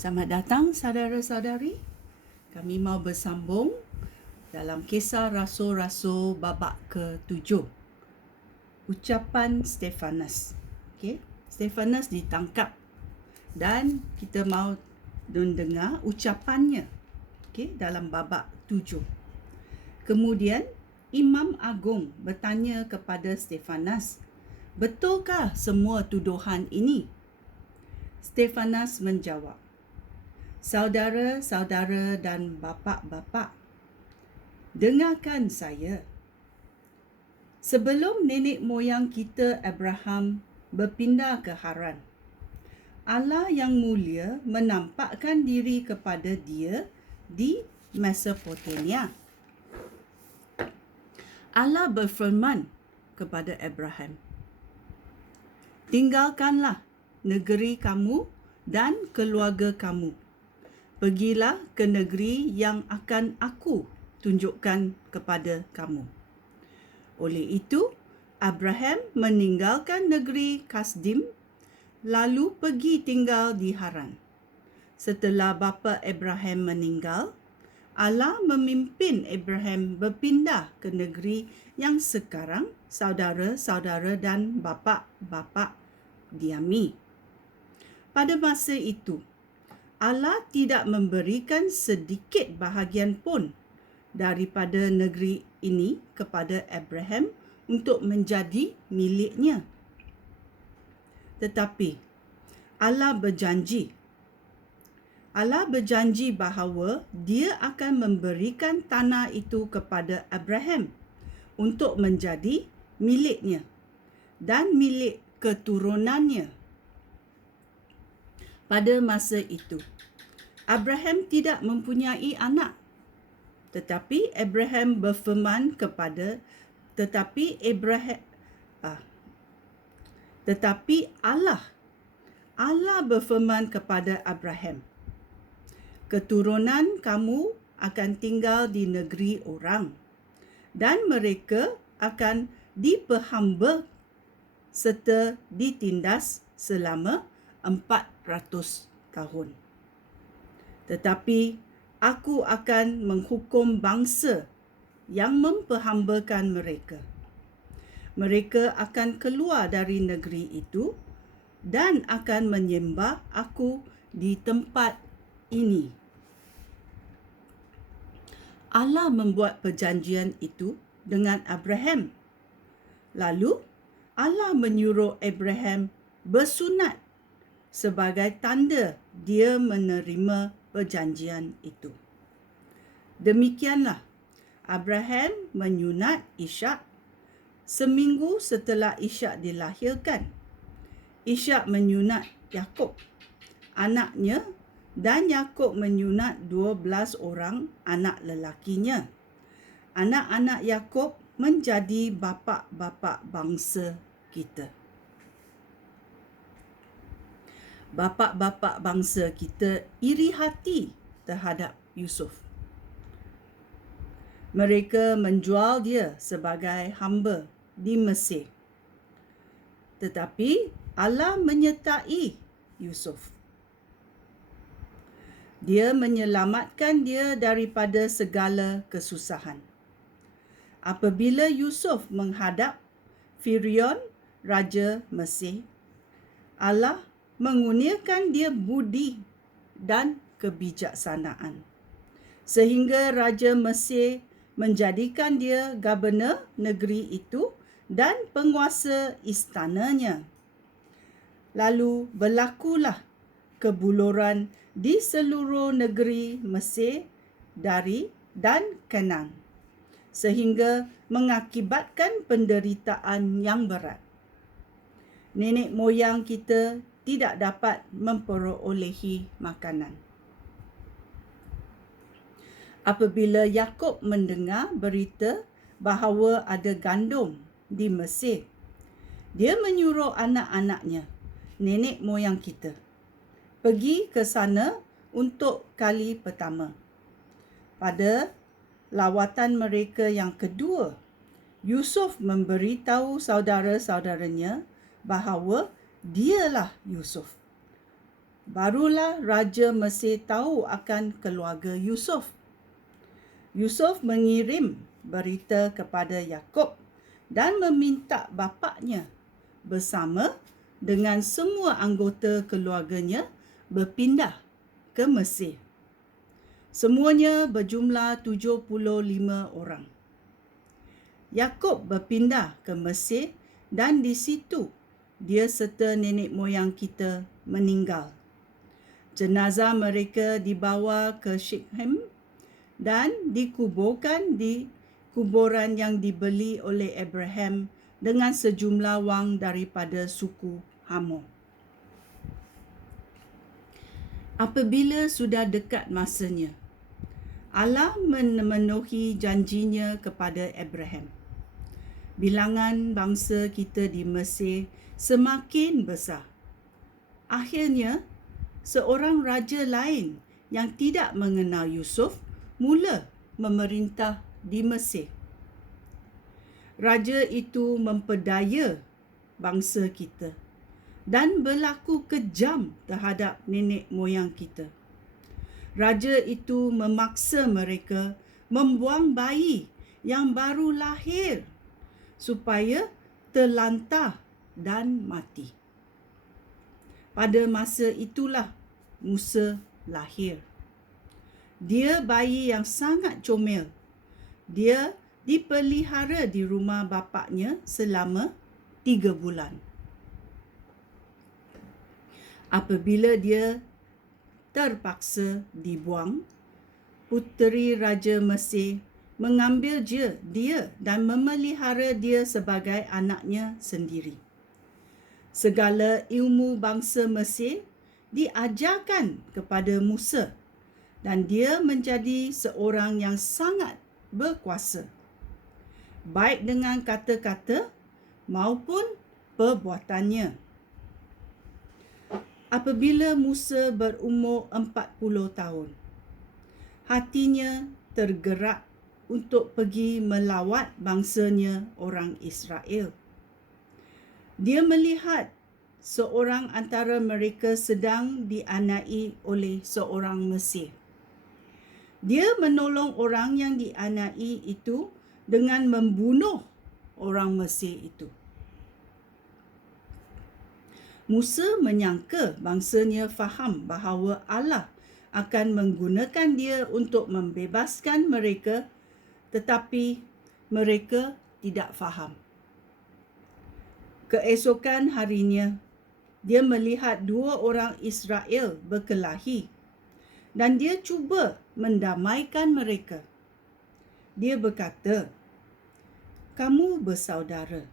Selamat datang saudara-saudari. Kami mau bersambung dalam kisah Rasul-Rasul babak ke-7. Ucapan Stefanus. Okey, Stefanus ditangkap dan kita mau mendengar ucapannya. Okey, dalam babak 7. Kemudian Imam Agung bertanya kepada Stefanus, "Betulkah semua tuduhan ini?" Stefanus menjawab, "Saudara-saudara dan bapa-bapa, dengarkan saya. Sebelum nenek moyang kita Abraham berpindah ke Haran, Allah yang mulia menampakkan diri kepada dia di Mesopotamia. Allah berfirman kepada Abraham, 'Tinggalkanlah negeri kamu dan keluarga kamu. Pergilah ke negeri yang akan aku tunjukkan kepada kamu.' Oleh itu, Abraham meninggalkan negeri Kasdim lalu pergi tinggal di Haran. Setelah bapa Abraham meninggal, Allah memimpin Abraham berpindah ke negeri yang sekarang saudara-saudara dan bapa-bapa diami. Pada masa itu, Allah tidak memberikan sedikit bahagian pun daripada negeri ini kepada Abraham untuk menjadi miliknya. Tetapi Allah berjanji bahawa dia akan memberikan tanah itu kepada Abraham untuk menjadi miliknya dan milik keturunannya. Pada masa itu, Abraham tidak mempunyai anak. Tetapi Allah berfirman kepada Abraham, "Keturunan kamu akan tinggal di negeri orang, dan mereka akan diperhamba serta ditindas selama 400 tahun. Tetapi aku akan menghukum bangsa yang memperhambakan mereka. Mereka akan keluar dari negeri itu dan akan menyembah aku di tempat ini." Allah membuat perjanjian itu dengan Abraham. Lalu Allah menyuruh Abraham bersunat sebagai tanda dia menerima perjanjian itu. Demikianlah Abraham menyunat Ishak. Seminggu setelah Ishak dilahirkan, Ishak menyunat Yakub, anaknya, dan Yakub menyunat 12 orang anak lelakinya. Anak-anak Yakub menjadi bapa-bapa bangsa kita. Bapa-bapa bangsa kita iri hati terhadap Yusuf. Mereka menjual dia sebagai hamba di Mesir. Tetapi Allah menyertai Yusuf. Dia menyelamatkan dia daripada segala kesusahan. Apabila Yusuf menghadap Firaun, Raja Mesir, Allah mengurniakan dia budi dan kebijaksanaan, sehingga Raja Mesir menjadikan dia gubernur negeri itu dan penguasa istananya. Lalu berlakulah kebuluran di seluruh negeri Mesir dan Kanaan, sehingga mengakibatkan penderitaan yang berat. Nenek moyang kita tidak dapat memperolehi makanan. Apabila Yakub mendengar berita bahawa ada gandum di Mesir, dia menyuruh anak-anaknya, nenek moyang kita, pergi ke sana untuk kali pertama. Pada lawatan mereka yang kedua, Yusuf memberitahu saudara-saudaranya bahawa dialah Yusuf. barulah Raja Mesir tahu akan keluarga Yusuf. Yusuf mengirim berita kepada Yakub dan meminta bapaknya bersama dengan semua anggota keluarganya berpindah ke Mesir. Semuanya berjumlah 75 orang. Yakub berpindah ke Mesir dan di situ dia serta nenek moyang kita meninggal. Jenazah mereka dibawa ke Shechem dan dikuburkan di kuburan yang dibeli oleh Abraham dengan sejumlah wang daripada suku Hamor. Apabila sudah dekat masanya, Allah memenuhi janjinya kepada Abraham. Bilangan bangsa kita di Mesir semakin besar. Akhirnya, seorang raja lain yang tidak mengenal Yusuf mula memerintah di Mesir. Raja itu memperdaya bangsa kita dan berlaku kejam terhadap nenek moyang kita. Raja itu memaksa mereka membuang bayi yang baru lahir supaya terlantar dan mati. Pada masa itulah Musa lahir. Dia bayi yang sangat comel. Dia dipelihara di rumah bapaknya selama 3 bulan. Apabila dia terpaksa dibuang, puteri Raja Mesir mengambil dia dan memelihara dia sebagai anaknya sendiri. Segala ilmu bangsa Mesir diajarkan kepada Musa dan dia menjadi seorang yang sangat berkuasa, baik dengan kata-kata maupun perbuatannya. Apabila Musa berumur 40 tahun, hatinya tergerak untuk pergi melawat bangsanya orang Israel. Dia melihat seorang antara mereka sedang dianiai oleh seorang Mesir. Dia menolong orang yang dianiai itu dengan membunuh orang Mesir itu. Musa menyangka bangsanya faham bahawa Allah akan menggunakan dia untuk membebaskan mereka, tetapi mereka tidak faham. Keesokan harinya, dia melihat 2 orang Israel berkelahi dan dia cuba mendamaikan mereka. Dia berkata, "Kamu bersaudara.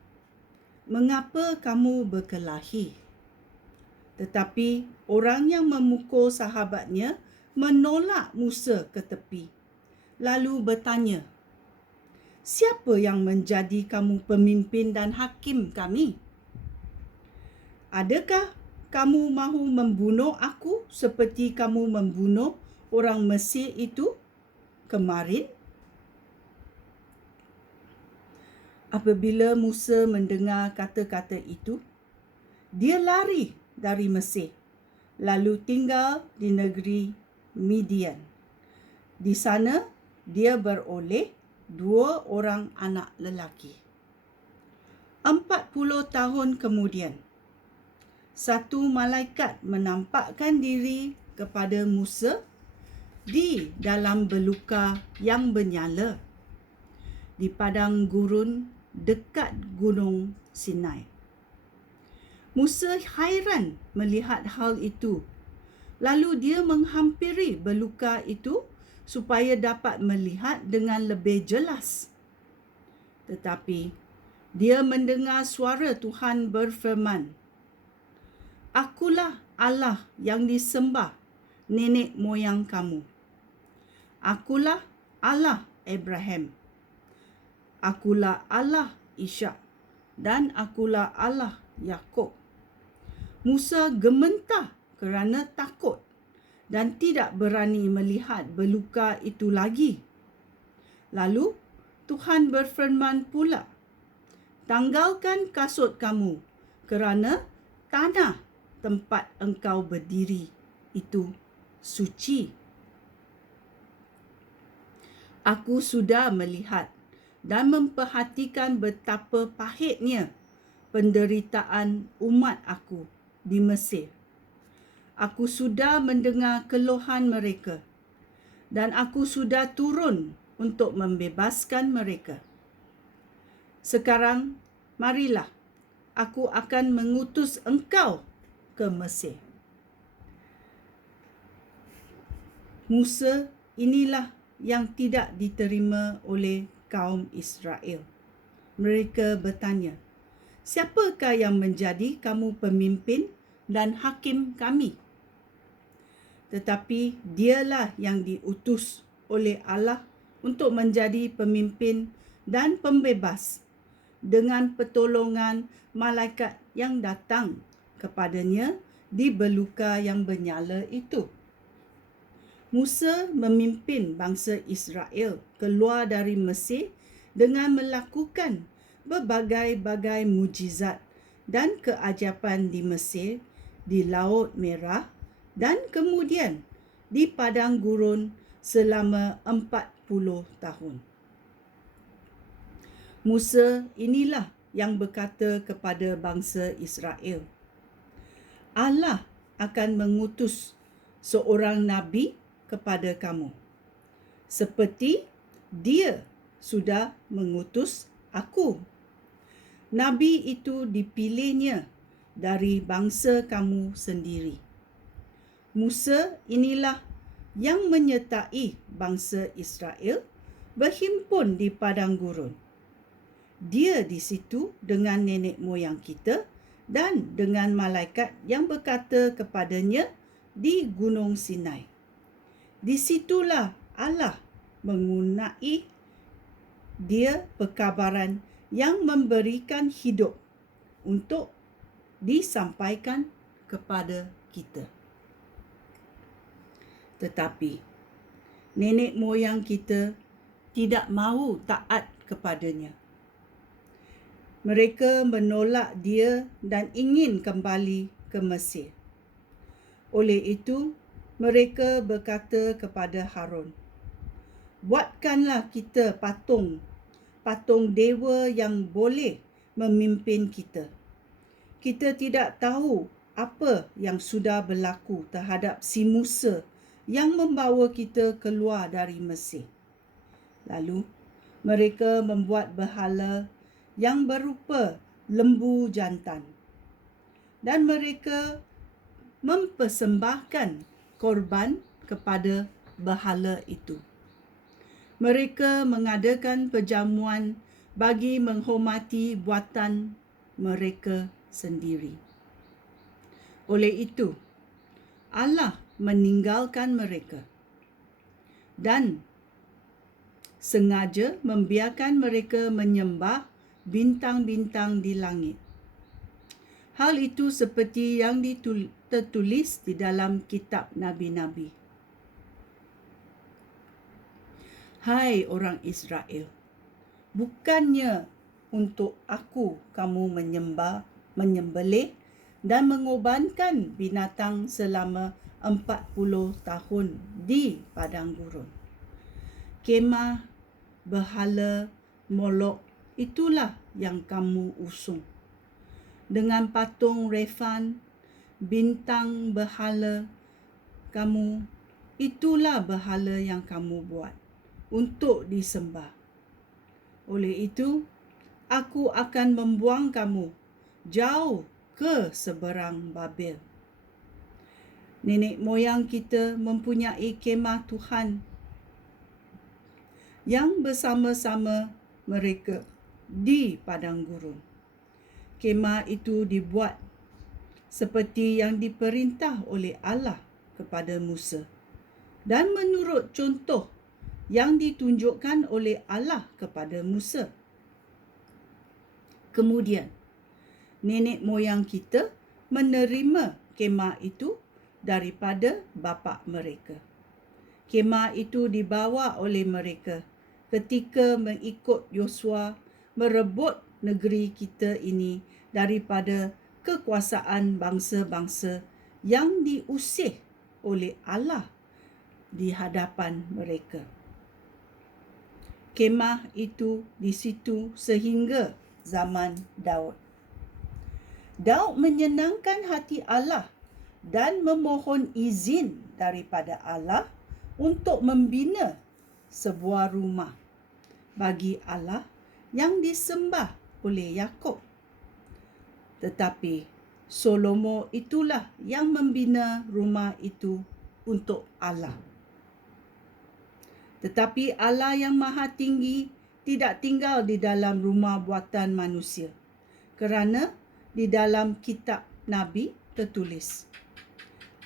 Mengapa kamu berkelahi?" Tetapi orang yang memukul sahabatnya menolak Musa ke tepi, lalu bertanya, "Siapa yang menjadi kamu pemimpin dan hakim kami? Adakah kamu mahu membunuh aku seperti kamu membunuh orang Mesir itu kemarin?" Apabila Musa mendengar kata-kata itu, dia lari dari Mesir, lalu tinggal di negeri Midian. Di sana, dia beroleh 2 orang anak lelaki. 40 tahun kemudian, satu malaikat menampakkan diri kepada Musa di dalam beluka yang bernyala di padang gurun dekat Gunung Sinai. Musa hairan melihat hal itu. Lalu dia menghampiri beluka itu supaya dapat melihat dengan lebih jelas. Tetapi dia mendengar suara Tuhan berfirman, "Akulah Allah yang disembah nenek moyang kamu. Akulah Allah Abraham. Akulah Allah Ishak dan akulah Allah Yakub." Musa gementar kerana takut dan tidak berani melihat beluka itu lagi. Lalu Tuhan berfirman pula, "Tanggalkan kasut kamu kerana tanah tempat engkau berdiri itu suci. Aku sudah melihat dan memperhatikan betapa pahitnya penderitaan umat aku di Mesir. Aku sudah mendengar keluhan mereka dan aku sudah turun untuk membebaskan mereka. Sekarang, marilah, aku akan mengutus engkau ke Mesir. Musa inilah yang tidak diterima oleh kaum Israel. Mereka bertanya, siapakah yang menjadi kamu pemimpin dan hakim kami? Tetapi dialah yang diutus oleh Allah untuk menjadi pemimpin dan pembebas dengan pertolongan malaikat yang datang kepadanya di beluka yang bernyala itu. Musa memimpin bangsa Israel keluar dari Mesir dengan melakukan berbagai-bagai mujizat dan keajapan di Mesir, di Laut Merah dan kemudian di padang gurun selama 40 tahun. Musa inilah yang berkata kepada bangsa Israel, Allah akan mengutus seorang nabi kepada kamu, seperti dia sudah mengutus aku. Nabi itu dipilihnya dari bangsa kamu sendiri. Musa inilah yang menyertai bangsa Israel berhimpun di padang gurun. Dia di situ dengan nenek moyang kita dan dengan malaikat yang berkata kepadanya di Gunung Sinai. Di situlah Allah menggunai dia perkabaran yang memberikan hidup untuk disampaikan kepada kita. Tetapi nenek moyang kita tidak mahu taat kepadanya. Mereka menolak dia dan ingin kembali ke Mesir. Oleh itu, mereka berkata kepada Harun, buatkanlah kita patung dewa yang boleh memimpin kita. Kita tidak tahu apa yang sudah berlaku terhadap si Musa yang membawa kita keluar dari Mesir. Lalu, mereka membuat berhala yang berupa lembu jantan. Dan mereka mempersembahkan korban kepada berhala itu. Mereka mengadakan perjamuan bagi menghormati buatan mereka sendiri. Oleh itu, Allah meninggalkan mereka dan sengaja membiarkan mereka menyembah bintang-bintang di langit. Hal itu seperti yang tertulis di dalam kitab Nabi-Nabi. Hai orang Israel, bukannya untuk aku kamu menyembelih dan mengorbankan binatang selama 40 tahun di padang gurun. Kemah, berhala, Molok, itulah yang kamu usung. Dengan patung Refan, bintang berhala kamu, itulah berhala yang kamu buat untuk disembah. Oleh itu, aku akan membuang kamu jauh ke seberang Babel. Nenek moyang kita mempunyai kemah Tuhan yang bersama-sama mereka di padang gurun. Kemah itu dibuat seperti yang diperintah oleh Allah kepada Musa dan menurut contoh yang ditunjukkan oleh Allah kepada Musa. Kemudian, nenek moyang kita menerima kemah itu daripada bapa mereka. Kemah itu dibawa oleh mereka ketika mengikut Yosua merebut negeri kita ini daripada kekuasaan bangsa-bangsa yang diusir oleh Allah di hadapan mereka. Kemah itu di situ sehingga zaman Daud. Daud menyenangkan hati Allah dan memohon izin daripada Allah untuk membina sebuah rumah bagi Allah yang disembah oleh Yakub. Tetapi Salomo itulah yang membina rumah itu untuk Allah. Tetapi Allah yang Maha Tinggi tidak tinggal di dalam rumah buatan manusia. Kerana di dalam kitab Nabi tertulis,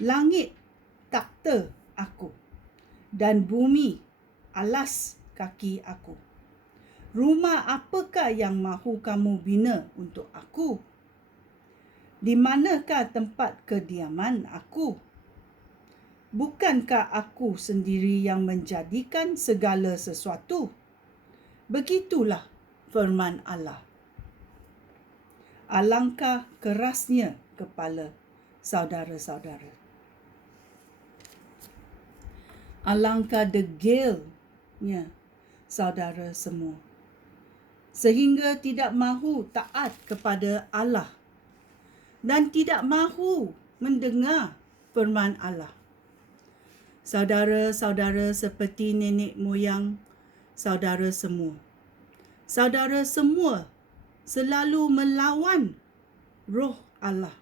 "Langit takhta aku dan bumi alas kaki aku. Rumah apakah yang mahu kamu bina untuk aku? Di manakah tempat kediaman aku? Bukankah aku sendiri yang menjadikan segala sesuatu?" Begitulah firman Allah. Alangkah kerasnya kepala saudara-saudara. Alangkah degilnya saudara semua, sehingga tidak mahu taat kepada Allah dan tidak mahu mendengar firman Allah. Saudara-saudara seperti nenek moyang saudara semua. Saudara semua selalu melawan roh Allah.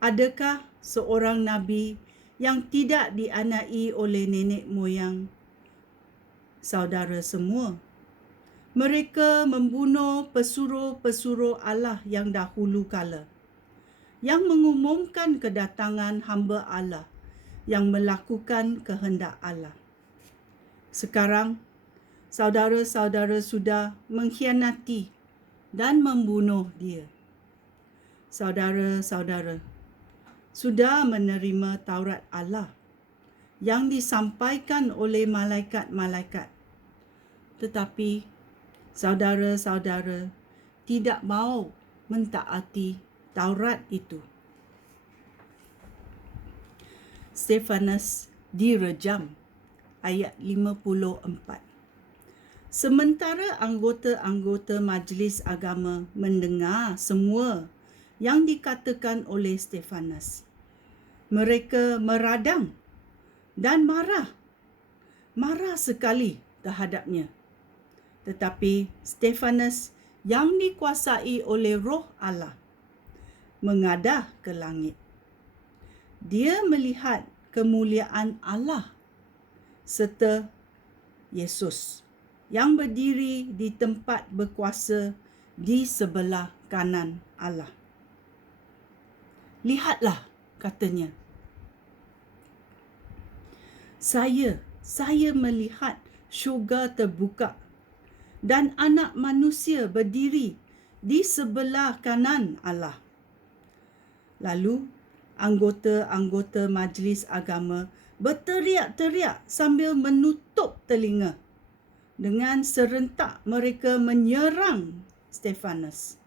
Adakah seorang nabi yang tidak dianai oleh nenek moyang saudara semua? Mereka membunuh pesuruh-pesuruh Allah yang dahulu kala, yang mengumumkan kedatangan hamba Allah yang melakukan kehendak Allah. Sekarang, saudara-saudara sudah mengkhianati dan membunuh dia. Saudara-saudara sudah menerima Taurat Allah yang disampaikan oleh malaikat-malaikat. Tetapi saudara-saudara tidak mahu mentaati Taurat itu. Stefanus direjam, ayat 54. Sementara anggota-anggota majlis agama mendengar semua yang dikatakan oleh Stefanus, mereka meradang dan marah sekali terhadapnya. Tetapi Stefanus yang dikuasai oleh Roh Allah mengadah ke langit. Dia melihat kemuliaan Allah serta Yesus yang berdiri di tempat berkuasa di sebelah kanan Allah. "Lihatlah," katanya, Saya melihat syurga terbuka dan Anak Manusia berdiri di sebelah kanan Allah." Lalu anggota-anggota majlis agama berteriak-teriak sambil menutup telinga. Dengan serentak mereka menyerang Stefanus.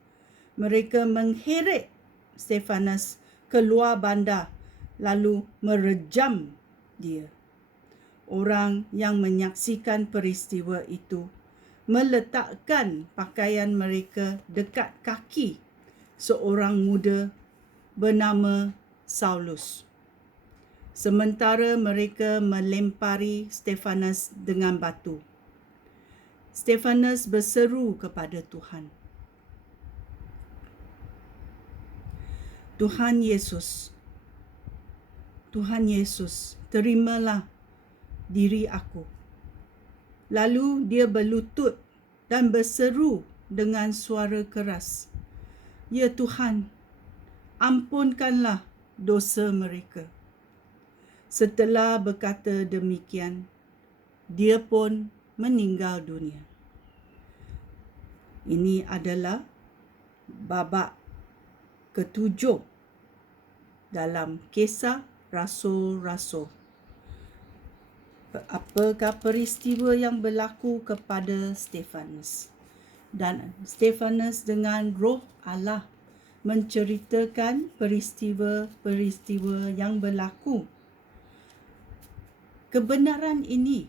Mereka mengheret Stefanus keluar bandar lalu merejam dia. Orang yang menyaksikan peristiwa itu meletakkan pakaian mereka dekat kaki seorang muda bernama Saulus. Sementara mereka melempari Stefanus dengan batu. Stefanus berseru kepada Tuhan, Tuhan Yesus, terimalah diri aku." Lalu dia berlutut dan berseru dengan suara keras, "Ya Tuhan, ampunkanlah dosa mereka." Setelah berkata demikian, dia pun meninggal dunia. Ini adalah babak ke-7 dalam Kisah Rasul-Rasul. Apakah peristiwa yang berlaku kepada Stefanus? Dan Stefanus dengan roh Allah menceritakan peristiwa-peristiwa yang berlaku. Kebenaran ini,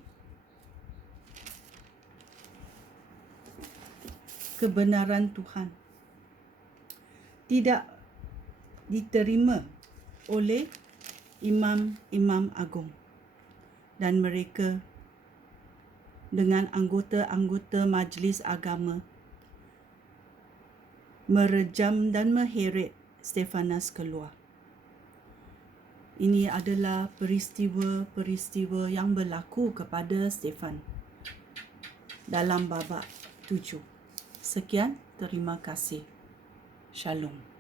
kebenaran Tuhan, tidak diterima oleh imam-imam agung dan mereka dengan anggota-anggota majlis agama merejam dan mengheret Stefanus keluar. Ini adalah peristiwa-peristiwa yang berlaku kepada Stefan dalam babak 7. Sekian, terima kasih. Shalom.